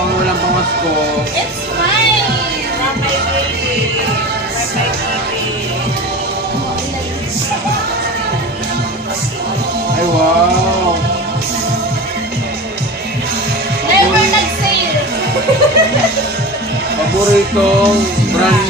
Ang walang pamasko. It's mine! From my baby. Ay, wow! Never nag-sale! Paboritong brand